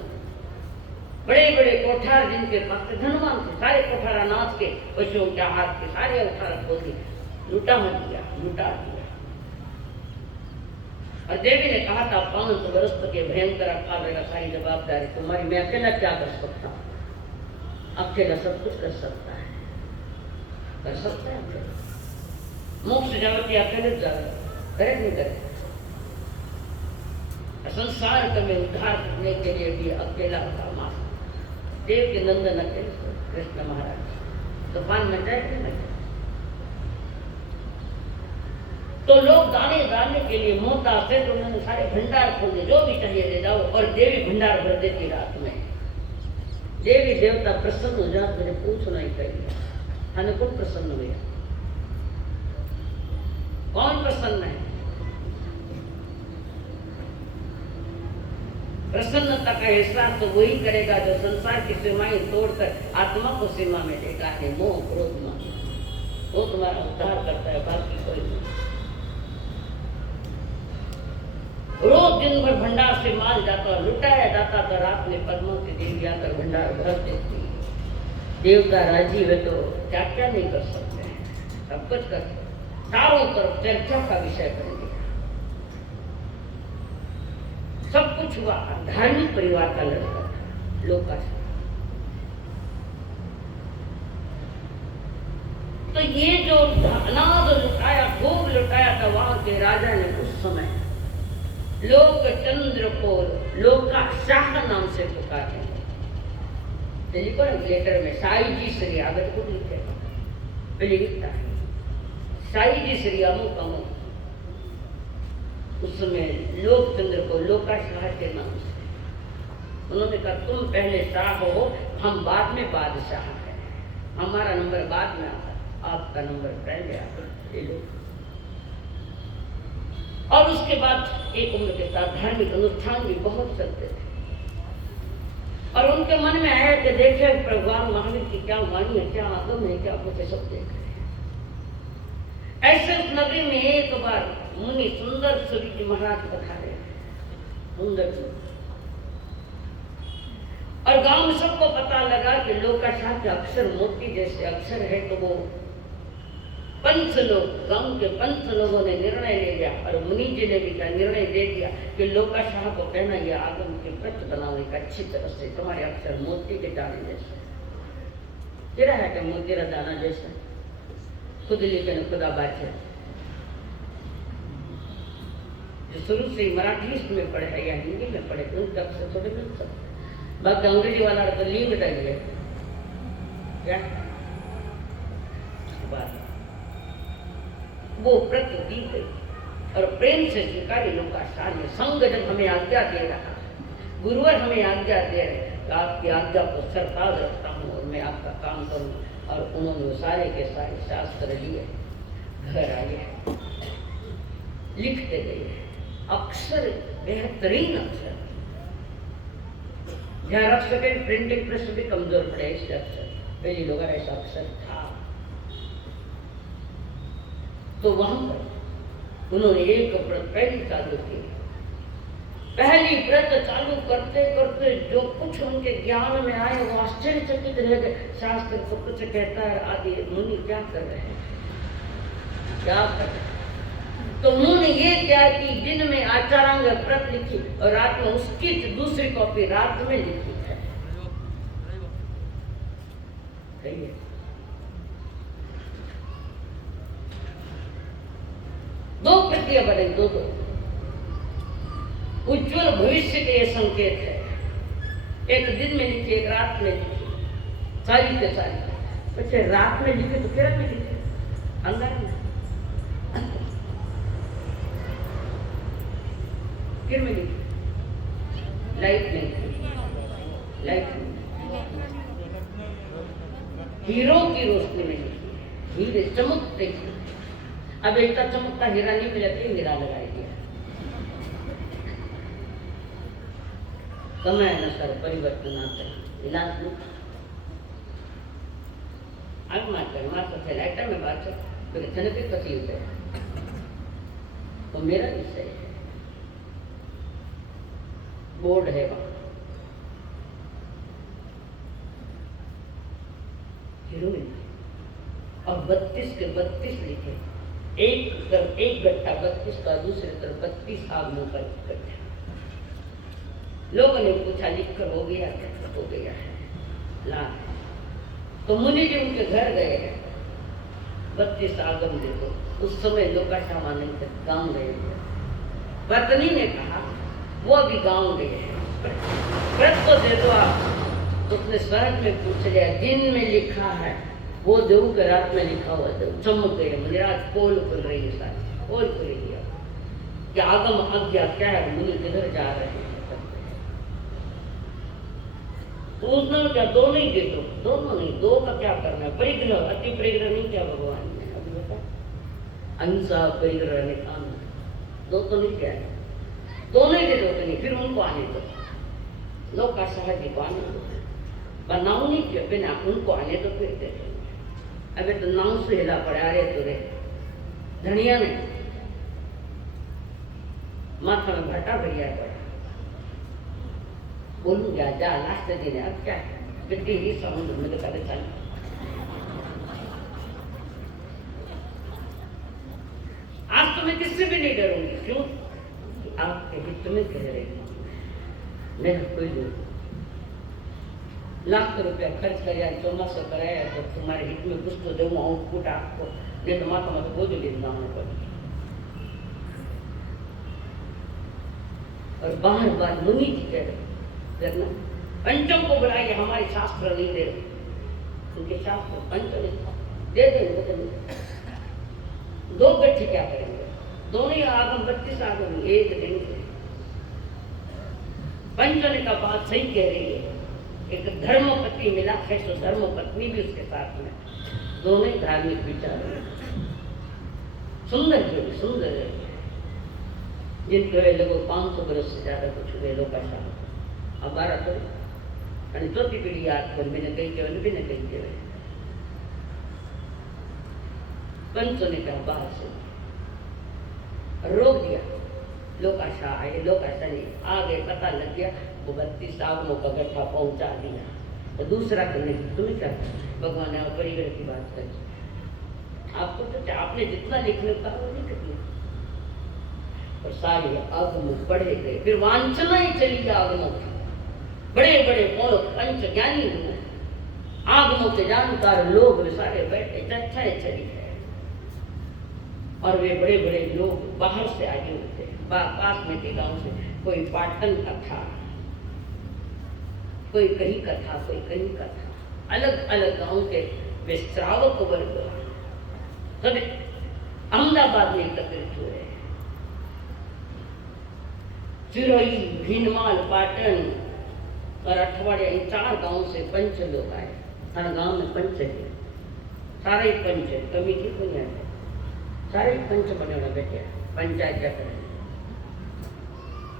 बड़े बड़े कोठार जिनके पास धनवान थे, सारे कोठार अनाज के, पशुओं के आहार के, सारे कोठार खोल दिए, लुटा मत दिया, लुटा दिया। और देवी ने कहा था, 5 वर्ष तक ये भयंकर अकाल रहेगा, सारी जवाबदारी तुम्हारी, मैं अकेला क्या कर सकता हूँ? अकेला सब कुछ कर सकता है, कर सकता है अकेला। मोक्ष जावती अकेले करे नहीं करे। संसार का में उद्धार करने के लिए भी अकेला था। देव के नंदन अकेले कृष्ण महाराज, तूफान में जाए कि नहीं? तो लोग दाने डालने के लिए मोहता से तो उन्होंने सारे भंडार खोल दिए, जो भी चाहिए ले जाओ। और देवी भंडार भर देती रात में। देवी देवता प्रसन्न हो जाते, मुझे पूछना ही चाहिए, हमें कौन प्रसन्न हुआ? कौन प्रसन्न है? प्रसन्नता का एहसास तो वही करेगा जो संसार की सीमाएं तोड़कर आत्मा को सीमा में लेगा है। मोह क्रोध मान, वो तुम्हारा उद्धार करता है, बाकी कोई नहीं। रोज दिन भर भंडार से माल जाता, लुटाया जाता, तो रात में पद्मावती देवी आकर भंडार भर देती। देवता राजी हुए तो क्या क्या नहीं कर सकते हैं, सब कुछ कर सकते। चारों तरफ चर्चा का विषय करेंगे, सब कुछ हुआ। धार्मिक परिवार का लड़का था लोकाशाह। तो ये जो अनाज लुटाया, भोग लुटाया था, वहां के राजा ने उस समय लोकचंद्र को लोकाशाह नाम से पुकारे। लिखो लेटर में, साई जी श्री आगत को लिखे, पहले लिखता है साई जी श्री अमुक अमुक। उस समय लोकचंद्र को लोकाशाह के नाम से उन्होंने कहा, तुम पहले शाह हो, हम बाद में बादशाह हैं, हमारा नंबर बाद में आता, आपका नंबर पहले आता, ले लो। और उसके बाद एक उम्र के साथ धार्मिक अनुष्ठान भी बहुत चलते थे। और उनके मन में आया कि देखे भगवान महावीर की क्या वाणी है, क्या आगम है, क्या कुछ सब देख रहे हैं। ऐसे उस नगरी में एक बार मुनि सुंदर सूरी जी महाराज पधारे, सुंदर। और गांव में सबको पता लगा कि लोकाशाह के अक्षर मोती जैसे अक्षर है, तो वो पंच लोग, गांव के पंच लोगों ने निर्णय ले लिया और मुनि जी ने भी निर्णय दे दिया कि लोकाशाह को कहना, यह आगम के प्रत बनाओ एक अच्छी तरह से, तुम्हारे अक्षर मोती के दाने जैसे। तेरा है क्या मोती का दाना जैसा? खुद लेकिन खुदा बात है, जो शुरू से ही मराठी में पढ़े है या हिंदी में पढ़े, उनके अक्षर थोड़े मिल सकते। बाकी अंग्रेजी वाला तो लिंग डाल दिया क्या बात, वो प्रति दी गई और प्रेम से स्वीकारी लोकाशाह ने। संग जब हमें आज्ञा दे रहा, गुरुवर हमें आज्ञा दे रहे, तो आपकी आज्ञा को सरताज रखता हूँ और मैं आपका काम करूँ। और उन्होंने सारे के सारे शास्त्र लिए, घर आए, लिखते गए। अक्षर बेहतरीन अक्षर, जहाँ रख सके, प्रिंटिंग प्रेस भी कमजोर पड़े इससे अक्षर, पहली लोग ऐसा अक्षर था। तो वहां पर उन्होंने एक व्रत पहली चालू की। पहली व्रत चालू करते करते जो कुछ उनके ज्ञान में आए वो आश्चर्यचकित रह गए। शास्त्र को कुछ कहता है, आदि मुनि क्या कर रहे हैं, क्या कर? तो उन्होंने ये क्या कि दिन में आचारांग व्रत लिखी और रात में उसकी दूसरी कॉपी रात में लिखी है। दो कृतियां बने, दो उज्जवल भविष्य के ये संकेत है। एक दिन में लिखी, एक रात में लिखी, सारी के सारी। बच्चे रात में लिखे तो क्या में लिखे? अंदर में फिर में लिखी, लाइट नहीं, लाइट नहीं, हीरो की रोशनी में लिखी, हीरे चमकते ही। अब इतना चमकता हीरा नहीं मिला तो हीरा लगाएगी। समय अनुसार परिवर्तन आता है, इलाज नहीं। अब मात्र लाइटर में बात है जनते पति होते तो मेरा विषय है, बोर्ड है वहां हीरोइन और 32 के 32 लिखे, एक गट्टा 32 का, दूसरे तरफ 32 आगमों का गट्टा। लोगों ने पूछा लिखकर हो गया? हो गया है ला। तो मुनि जी उनके घर गए, 32 आगम देखो। उस समय लोग का सामान गाँव गए। पत्नी ने कहा वो अभी गाँव गए हैं, व्रत तो दे दो आप। तो उसने स्वर्ग में पूछ लिया, दिन में लिखा है वो देव के रात में लिखा हुआ देव चमक गए। मुझे रात पोल खुल रही है, सारी पोल खुल रही है। क्या आगम आज्ञा क्या है? मुनि किधर जा रहे हैं? तो उसने क्या दोनों ही दे दो? दोनों नहीं, दो का क्या करना है? परिग्रह, अति परिग्रह नहीं क्या भगवान ने अभी बता? अहिंसा परिग्रह ने काम, दो तो नहीं क्या है, दोनों ही दे दो। तो नहीं, फिर उनको आने दो, लोग का सहज को आने दो। बनाओ नहीं किया बिना, उनको आने दो फिर दे दो। अबे तो नाव से हिला पड़ा रे तुरे धनिया ने माथा में भट्टा भैया पड़ा। बोलूंगा जा लास्ट दिन है, अब क्या है? बिल्कुल ही समुद्र में तो चल। आज तो मैं किससे भी नहीं डरूंगी। क्यों? आपके हित में कह रही हूं। मेरा कोई लोग लाख रुपया खर्च कर 1400 कराया तो तुम्हारे हित में कुछ तो दूंगा आउटपुट आपको, नहीं तो माथा मत बोझ लेना होगा। और बार बार मुनि जी कह रहे करना, पंचम को बुलाइए, हमारे शास्त्र नहीं दे रहे, उनके शास्त्र पंच दे देंगे। दो गट्ठे क्या करेंगे? दोनों ही आगम 32 आगम एक दिन के। पंचने का बात सही कह रही है। एक धर्मपति मिला है तो धर्मपत्नी भी उसके साथ में, दोनों ही धार्मिक विचार सुंदर जोड़ी, सुंदर जिनके लोगों 500 वर्ष से ज्यादा कुछ हुए लोग का साथ अब 12 तो અને ચોથી પેઢી યાદ કરી મેને કઈ કહેવાય ને બેને કઈ કહેવાય पंचों ने कहा बाहर से रोक दिया। लोकाशा आए, लोकाशा नहीं आ गए, पता लग गया वो 32 आगमों का गट्ठा पहुंचा दिया। तो दूसरा करने की तुम्हें क्या भगवान ने परिग्रह की बात करी। आपको तो आपने जितना लिखने का वो लिख दिया और सारे आगम पढ़े गए। फिर वांछना ही चली गई आगमों की। बड़े बड़े पंच ज्ञानी आगमों के जानकार लोग सारे बैठे, चर्चा चली है। और वे बड़े बड़े लोग बाहर से आए हुए थे, पास में के गांव से, कोई पाटन का था, कोई कहीं का था, कोई कहीं का था, अलग अलग गांव के वे श्रावक वर्ग सब अहमदाबाद में एकत्रित हुए। चिरोई, भीनमाल, पाटन और अठवाड़िया, इन 4 गांव से पंच लोग आए। हर गांव में पंच है, सारे पंच है, कभी की कोई है, सारे पंच बने हुए बैठे पंचायत क्या करें।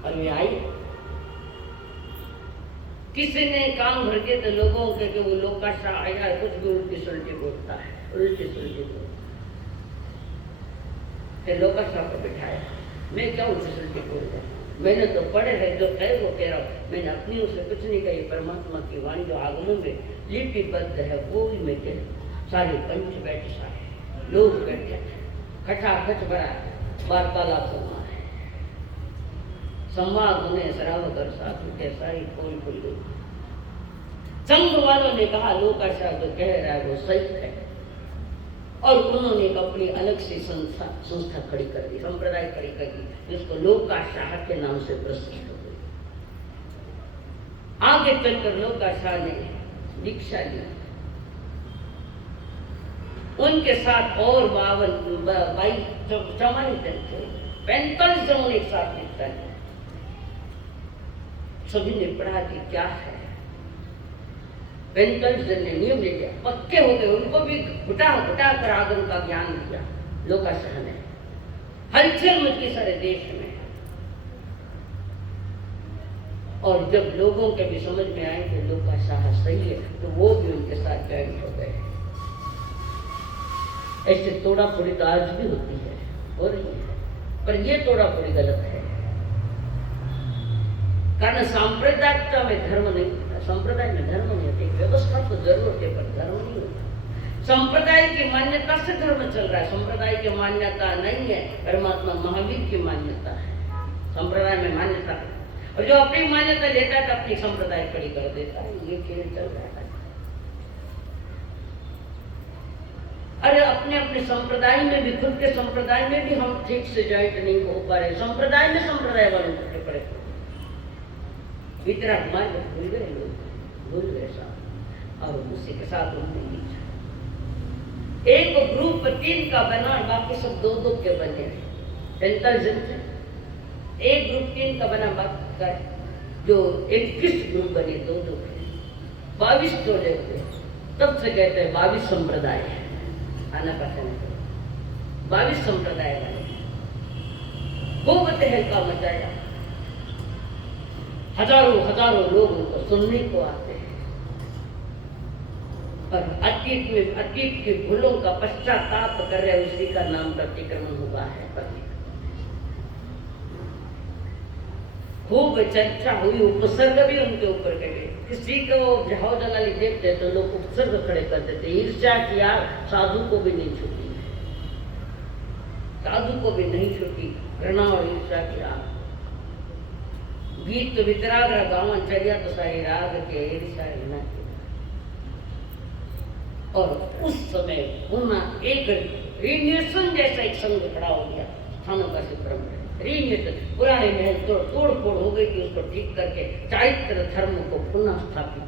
और वे आई, किसी ने काम भर के तो लोगों के वो लोग का शाह आया, कुछ भी उल्टी सुलटी बोलता है, उल्टी सुलटी बोलता है। लोग का शाह को बिठाया, मैं क्या उल्टी सुलटी बोल रहा हूँ, मैंने तो पढ़े है जो है वो कह रहा हूँ, मैंने अपनी उसे कुछ नहीं कही। परमात्मा की वाणी जो आगमों में लिपिबद्ध है वो भी मैं कह। सारे पंच बैठे, सारे लोग बैठे, खचाखच भरा वार्तालाप सुनना है, संवाद होने सरावकर साधु के सारी खोल खुल गई। संघ वालों ने कहा लोकाचार जो कह रहा है वो सही है, और उन्होंने एक अपनी अलग से संस्था खड़ी कर दी, संप्रदाय खड़ी कर दी, जिसको लोकाचार के नाम से प्रसिद्ध हो गई। आगे चलकर लोकाचार ने दीक्षा ली, उनके साथ और 44 जन थे, 45 जनों ने एक साथ दीक्षा ली। सभी ने पढ़ा कि क्या है, 45 जन ने नियम ले लिया, पक्के हो गए, उनको भी घुटा कर आगम का ज्ञान दिया लोकाचार ने। हलचल मच गई सारे देश में, और जब लोगों के भी समझ में आए कि लोकाचार सही है तो वो भी उनके साथ ज्वाइन हो गए। ऐसे तोड़ा फोड़ी तो आज भी होती है, हो रही है, पर ये तोड़ा फोड़ी गलत है। कारण सांप्रदायिकता में धर्म नहीं होता, संप्रदाय में धर्म नहीं होता। व्यवस्था तो जरूरत है पर धर्म नहीं होता। संप्रदाय की मान्यता से धर्म चल रहा है, संप्रदाय की मान्यता नहीं है, परमात्मा महावीर की मान्यता है। संप्रदाय में मान्यता है, और जो अपनी मान्यता लेता है तो अपनी संप्रदाय खड़ी कर देता है। ये खेल चल रहा है। अरे अपने अपने संप्रदाय में भी, खुद के संप्रदाय में भी हम ठीक से ज्वाइंट नहीं हो पा रहे। संप्रदाय में संप्रदाय वाले टूटे पड़े, इतना मार्ग भूल गए लोग, भूल गए साहब, और उसी के साथ उन्होंने एक ग्रुप 3 का बना, बाकी सब 2-2 के बने। 45 जन थे, एक ग्रुप 3 का बना, बाकी का जो 21 ग्रुप बने 2-2 के, 22 जोड़े हुए। तब से कहते हैं 22 संप्रदाय है। आना पता नहीं, 22 संप्रदाय वाले खूब तहलका मचाया। हजारों लोग उनको सुनने को आते हैं, और अतीत की भूलों का पश्चाताप कर रहे, उसी का नाम प्रतिक्रमण हुआ है। खूब चर्चा हुई, उपसर्ग भी उनके ऊपर करे। किसी को झाव जलाली देखते तो लोग उपसर्ग खड़े कर देते। ईर्ष्या की आग साधु को भी नहीं छूटी, साधु को भी नहीं छूटी घृणा और ईर्ष्या की आग। गीत वितराग गावन चर्या तो सारी राग के ईर्ष्या घृणा की। और उस समय पुनः एक रिन्यूएशन जैसा एक संघ खड़ा हो गया, स्थानों का सिक्रम रिन्यूएशन। पुराने महल तोड़ फोड़ हो गई थी, उसको ठीक करके चारित्र धर्म को पुनः स्थापित,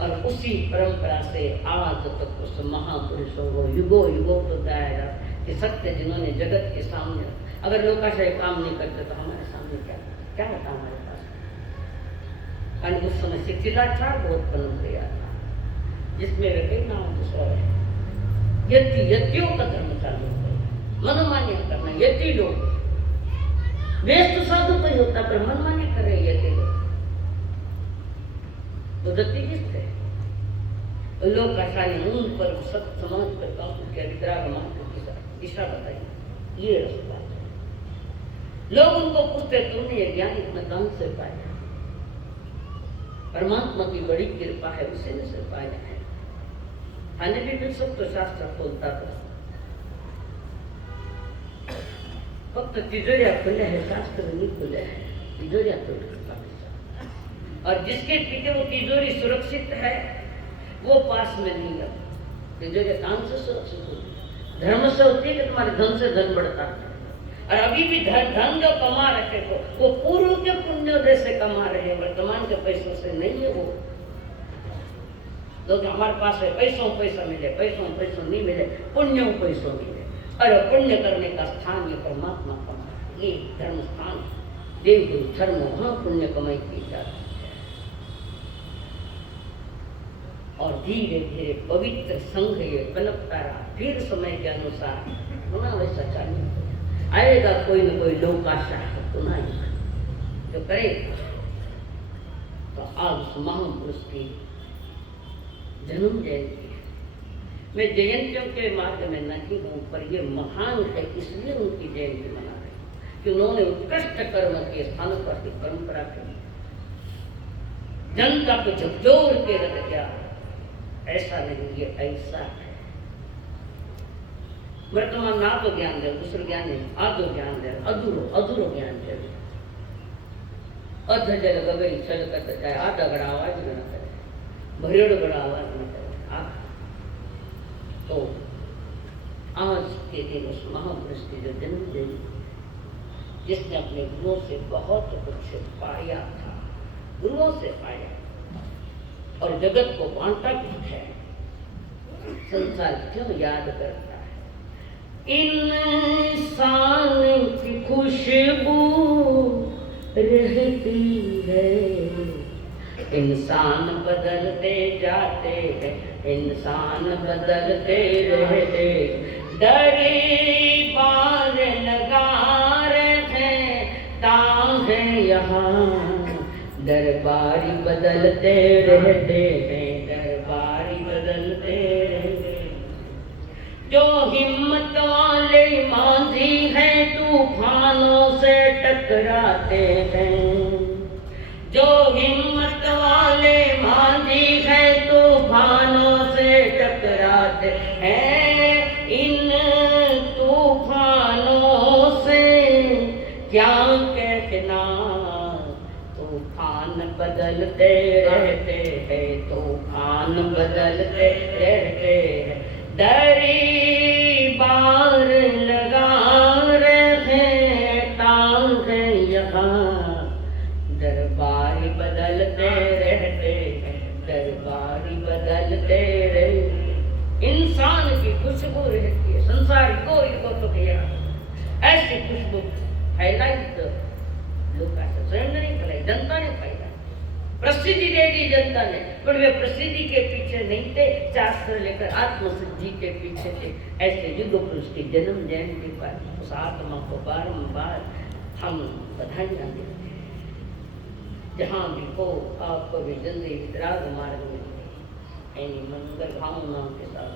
और उसी परंपरा से आज तक उस महापुरुषों को युगों तो गाया कि सत्य जिन्होंने जगत के सामने, अगर लोकाचार काम नहीं करते तो हमारे सामने क्या होता हमारे पास। और उस समय शिथिलाचार बहुत बन गया था, जिसमें वे कई नाम दूसरा है, यतियों का धर्म चालू हो गया, मनमान्य करना। यति लोग, वेश तो साधु का ही होता, पर मनमान्य कर रहे यति लोग तो गति किससे लोग का उन पर सत्य समाज पर काबू किया, वितराग मार्ग की दिशा बताई। ये रास्ता लोग उनको पूछते तुमने ये ज्ञान इतना कम से पाया? परमात्मा की बड़ी कृपा है, उसी ने से पाया है। हमें भी मिल सकता शास्त्र खोलता था, फक्त तिजोरिया खुले है, शास्त्र नहीं खुले है। तिजोरिया तो और जिसके पीछे वो तिजोरी सुरक्षित है वो पास में नहीं है। तिजोरी काम से सुरक्षित होती है, धर्म से होती है कि तुम्हारे धन से धन बढ़ता है। और अभी भी धन जो कमा रहे हो वो पूर्व के पुण्योदय से कमा रहे हैं, वर्तमान के पैसों से नहीं है। वो तो हमारे पास है पैसा मिले, पैसों नहीं मिले, पुण्यों पैसों मिले। और पुण्य करने का स्थान ये परमात्मा कमा, ये धर्म स्थान, देवगुरु धर्म, वहां पुण्य कमाई की जाती है। और धीरे धीरे पवित्र संघ ये पनपता रहा। फिर समय के अनुसार होना वैसा चाहिए, आएगा कोई न कोई लोकाचार पुनः जो करेगा। तो आज उस महापुरुष की जन्म जयंती है। मैं जयंतियों के मार्ग में नहीं हूँ, पर ये महान है इसलिए उनकी जयंती मना रही हूँ कि उन्होंने उत्कृष्ट कर्म के स्थान पर की परंपरा की, जनता को झकझोर के रख दिया। ऐसा नहीं, ये ऐसा है। वर्तमान में आधो ज्ञान दे, दूसरो ज्ञान नहीं, आधो ज्ञान दे, अधूरो ज्ञान दे। अध जल गगरी छल करता जाए, आधा गड़ा आवाज न करे, भरेड़ो गड़ा आवाज न करे। आप तो आज के दिन उस महापुरुष की जो जन्मदिन, जिसने अपने गुरुओं से बहुत कुछ पाया था, गुरुओं से पाया और जगत को बांटा कुछ है, संसार क्यों याद करता है? इंसान की खुशबू रहती है, इंसान बदलते जाते हैं, इंसान बदलते रहते, डरी बार लगा रहे ताहे यहाँ, दरबारी बदलते रहते हैं, दरबारी बदलते रहते। जो हिम्मत वाले मांझी हैं तूफानों से टकराते हैं, जो हिम्मत वाले मांझी हैं तूफानों से टकराते हैं। इन तूफानों से क्या कहना, तूफान बदलते रहते हैं, तूफान बदलते रहते हैं, दरी बार लगा रहे टांगे यहाँ, दरबारी बदलते रहते हैं, दरबारी बदलते रहते। इंसान की खुशबू रहती है, संसार को तो किया ऐसी खुशबू फैलाई तो लोग स्वयं नहीं फैलाई, जनता ने फैलाई, प्रसिद्धि दे दी जनता ने, पर वे प्रसिद्धि के पीछे नहीं थे, शास्त्र लेकर आत्मसिद्धि के पीछे थे। ऐसे युग पुरुष की जन्म जयंती पर उस आत्मा को बारंबार हम बधाइयाँ देते हैं। जहाँ भी हो आपको भी जिंदगी विराग मार्ग में मंगल भावनाओं के साथ